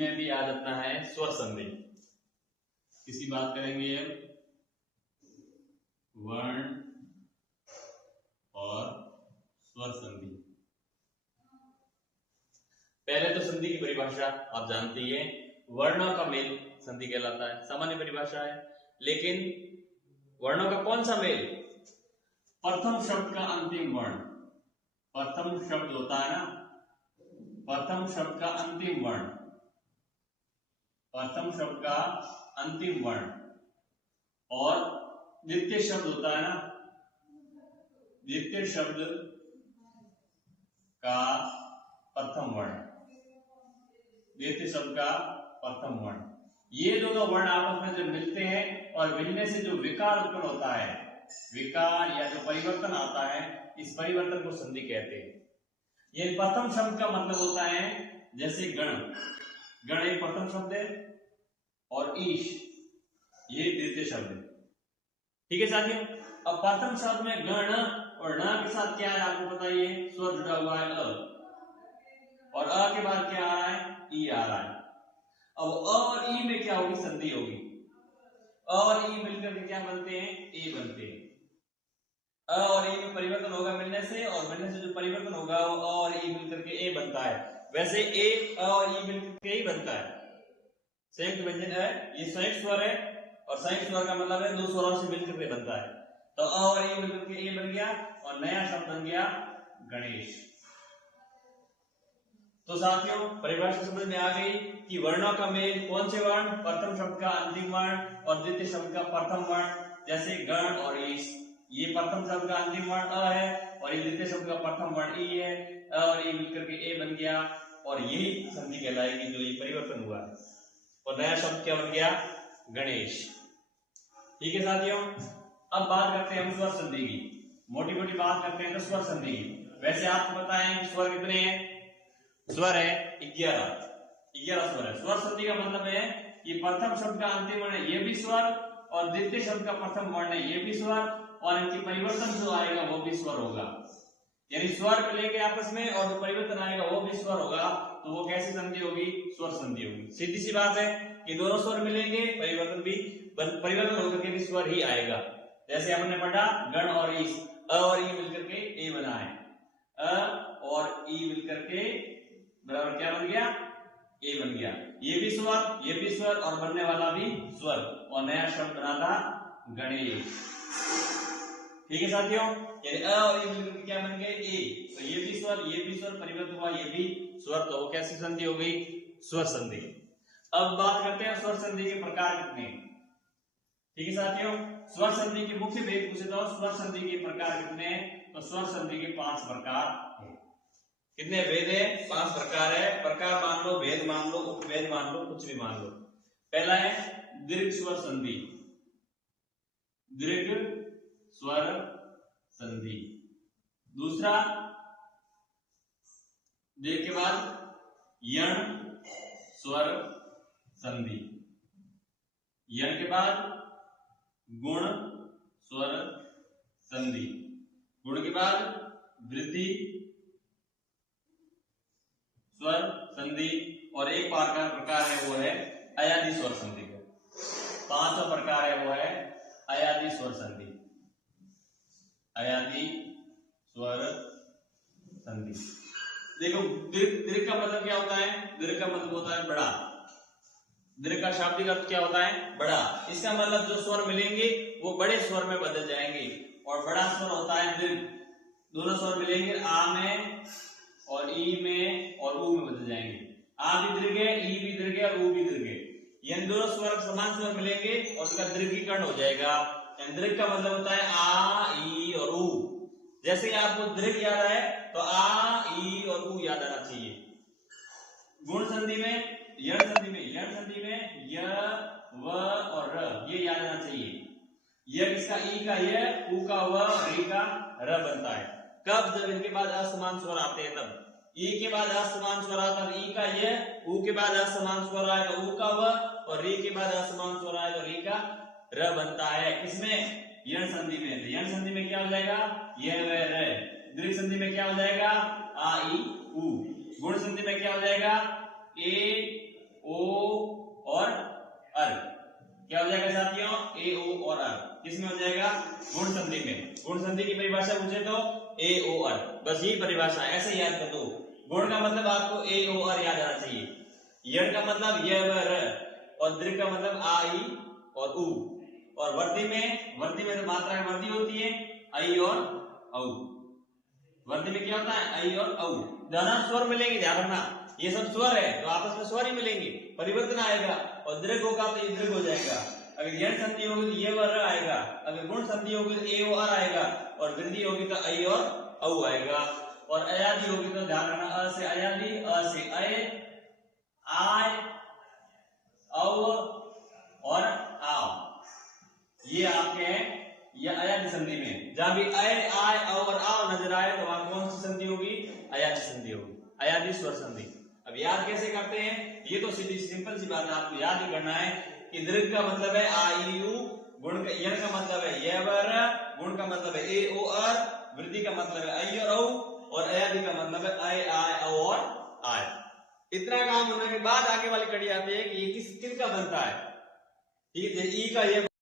में भी याद रखना है स्वर संधि। किसकी बात करेंगे अब? वर्ण और स्वर संधि। पहले तो संधि की परिभाषा आप जानते ही हैं, वर्णों का मेल संधि कहलाता है, सामान्य परिभाषा है। लेकिन वर्णों का कौन सा मेल? प्रथम शब्द का अंतिम वर्ण, प्रथम शब्द होता है ना, प्रथम शब्द का अंतिम वर्ण, प्रथम शब्द का अंतिम वर्ण, और द्वितीय शब्द होता है ना, द्वितीय शब्द का प्रथम वर्ण, द्वितीय शब्द का प्रथम वर्ण। ये दोनों वर्ण आपस में जब मिलते हैं और मिलने से जो विकार उत्पन्न होता है, विकार या जो परिवर्तन आता है, इस परिवर्तन को संधि कहते हैं। ये प्रथम शब्द का मतलब होता है जैसे गण, गण एक प्रथम शब्द है और ईश ये द्वितीय शब्द है। ठीक है साथियों। अब प्रथम शब्द में गण और न के साथ क्या है आपको बताइए, स्वर जुड़ा हुआ है अ, और अ के बाद क्या आ रहा है? ई आ रहा है। अब अ और ई में क्या होगी? संधि होगी। अ और ई मिलकर के क्या बनते हैं? ए बनते हैं। अ और ई में परिवर्तन होगा मिलने से, और मिलने से जो परिवर्तन होगा वो अ और ई मिलकर के ए बनता है। वैसे ए अ और ई मिलकर के ही बनता है, संयुक्त व्यंजन है, ये संयुक्त स्वर है, और संयुक्त स्वर का मतलब है दो स्वरों से मिलकर के बनता है। तो अ और ई मिलकर के ए बन गया और नया शब्द बन गया गणेश। तो साथियों परिभाषा समझ में आ गई कि वर्णों का मेल, कौन से वर्ण? प्रथम शब्द का अंतिम वर्ण और द्वितीय शब्द का प्रथम वर्ण, जैसे गण और ईश। ये प्रथम शब्द का अंतिम वर्ण अ है और ये द्वितीय शब्द का प्रथम वर्ण ई है। अ और ई मिलकर के ए बन गया और यही संधि कहलाएगी जो ये परिवर्तन हुआ है, और नया शब्द क्या बन गया? गणेश। ठीक है साथियों। अब बात करते हैं हम स्वर संधि की, मोटी मोटी बात करते हैं तो स्वर संधि की। वैसे आपको पता है कि स्वर कितने हैं? स्वर है 11 स्वर है। स्वर संधि का मतलब है कि प्रथम शब्द का अंतिम वर्ण है ये भी स्वर, और द्वितीय शब्द का प्रथम वर्ण है ये भी स्वर, और इनकी परिवर्तन जो आएगा वो भी स्वर होगा। यानी स्वर मिलेंगे आपस में और जो परिवर्तन आएगा वो भी स्वर होगा, तो वो कैसी संधि होगी? स्वर संधि होगी। सीधी सी बात है कि दोनों स्वर मिलेंगे, परिवर्तन होकर के भी स्वर ही आएगा। जैसे हमने पढ़ा गण और ईश, अ और ई मिलकर के ए बना है, अ और ई मिलकर के बराबर क्या बन गया? ए बन गया। ये भी स्वर, ये भी स्वर, और बनने वाला भी स्वर, और नया शब्द बना था गणेश। ठीक है साथियों। यानी अ और ई मिलकर के क्या बन गए? ए। तो ये भी स्वर, ये भी स्वर, परिवर्तन हुआ ये भी स्वर, तो वो कैसी संधि हो गई? स्वर संधि। अब बात करते हैं स्वर संधि के प्रकार कितने। ठीक है साथियों। स्वर संधि के मुख्य भेद पूछे तो स्वर संधि के प्रकार कितने हैं? तो स्वर संधि के 5 प्रकार हैं। कितने भेद है? 5 प्रकार है। प्रकार मान लो, भेद मान लो, उपभेद मान लो, कुछ भी मान लो। पहला है दीर्घ स्वर संधि, दीर्घ स्वर संधि। दूसरा, दीर्घ के बाद यण स्वर संधि, यण के बाद गुण स्वर संधि, गुण के बाद वृद्धि स्वर संधि, और एक प्रकार है वो है अयादी स्वर संधि का। 5वां प्रकार है वो है अयादी स्वर संधि, अयादी स्वर संधि। देखो दीर्घ का मतलब क्या होता है? दीर्घ का मतलब होता है बड़ा। दीर्घ का शाब्दिक अर्थ क्या होता है? बड़ा। इसका मतलब जो स्वर मिलेंगे वो बड़े स्वर में बदल जाएंगे, और बड़ा स्वर होता है दीर्घ। दोनों स्वर मिलेंगे आ में और ई में और ऊ में बदल जाएंगे। आ भी दीर्घ है, ई भी दीर्घ है और ऊ भी दीर्घ है। ये दोनों स्वर समान स्वर मिलेंगे और उसका दीर्घीकरण हो जाएगा। दीर्घ का मतलब होता है आ, ई और ऊ। जैसे ही आपको दीर्घ याद आए तो आ, ई और ऊ याद आना चाहिए। गुण संधि में, यण संधि में य, व और र ये याद आना चाहिए। य किसका? ई का य, ऊ का व, री का र बनता है। कब? जब इनके बाद असमान स्वर आते हैं तब। ई के बाद असमान स्वर आता है ई का य, ऊ के बाद असमान स्वर आए तो ऊ का व, और री के बाद असमान स्वर आए तो री का र बनता है। किसमें? यण संधि में। यण संधि में क्या हो जाएगा? य व र। दीर्घ संधि में क्या हो जाएगा? आ, ई, ऊ। गुण संधि में क्या हो जाएगा? ए, ओ, किसमें हो जाएगा? गुण संधि में। गुण संधि की परिभाषा पूछे तो ए ओ आर, बस यही परिभाषा है, ऐसे याद कर दो। गुण का मतलब आपको ए ओ आर याद आना चाहिए, यण का मतलब य व र, और दीर्घ का मतलब आ ई और उ, और वर्ती में तो मात्राएं वर्ती होती है आई और औ। वर्ती में क्या होता है? आई और औ। दोनों स्वर मिलेंगे, ध्यान रखना, ये सब स्वर है तो आपस में स्वर ही मिलेंगे, परिवर्तन आएगा। और दीर्घ होगा तो ये दीर्घ हो जाएगा। अगर यण संधि होगी तो ये व र आएगा, अगर गुण संधि होगी तो ए ओ आर आएगा, और वृद्धि होगी तो आई और औ आएगा। और अयादि होगी तो ध्यान रखना, अ से अयादि, अ से अय, आय, औ और आओ, ये आपके हैं ये अयादि संधि में। जहां भी अय आय औ और आओ नजर आए तो वहां कौन सी संधि होगी? अयादि संधि होगी, अयादि स्वर संधि। अब याद कैसे करते हैं? ये तो सीधी सिंपल सी बात है, आपको याद ही करना है कि दीर्घ का मतलब है आ ई उ, गुण का यण का मतलब है य व र, गुण का मतलब है ए ओ आर, वृद्धि का मतलब है आई और औ, और अयादि का मतलब है अय आय औ और आय। इतना काम होने के बाद आगे वाली कड़ी आती है कि ये किसका बनता है? ठीक है, ई का ये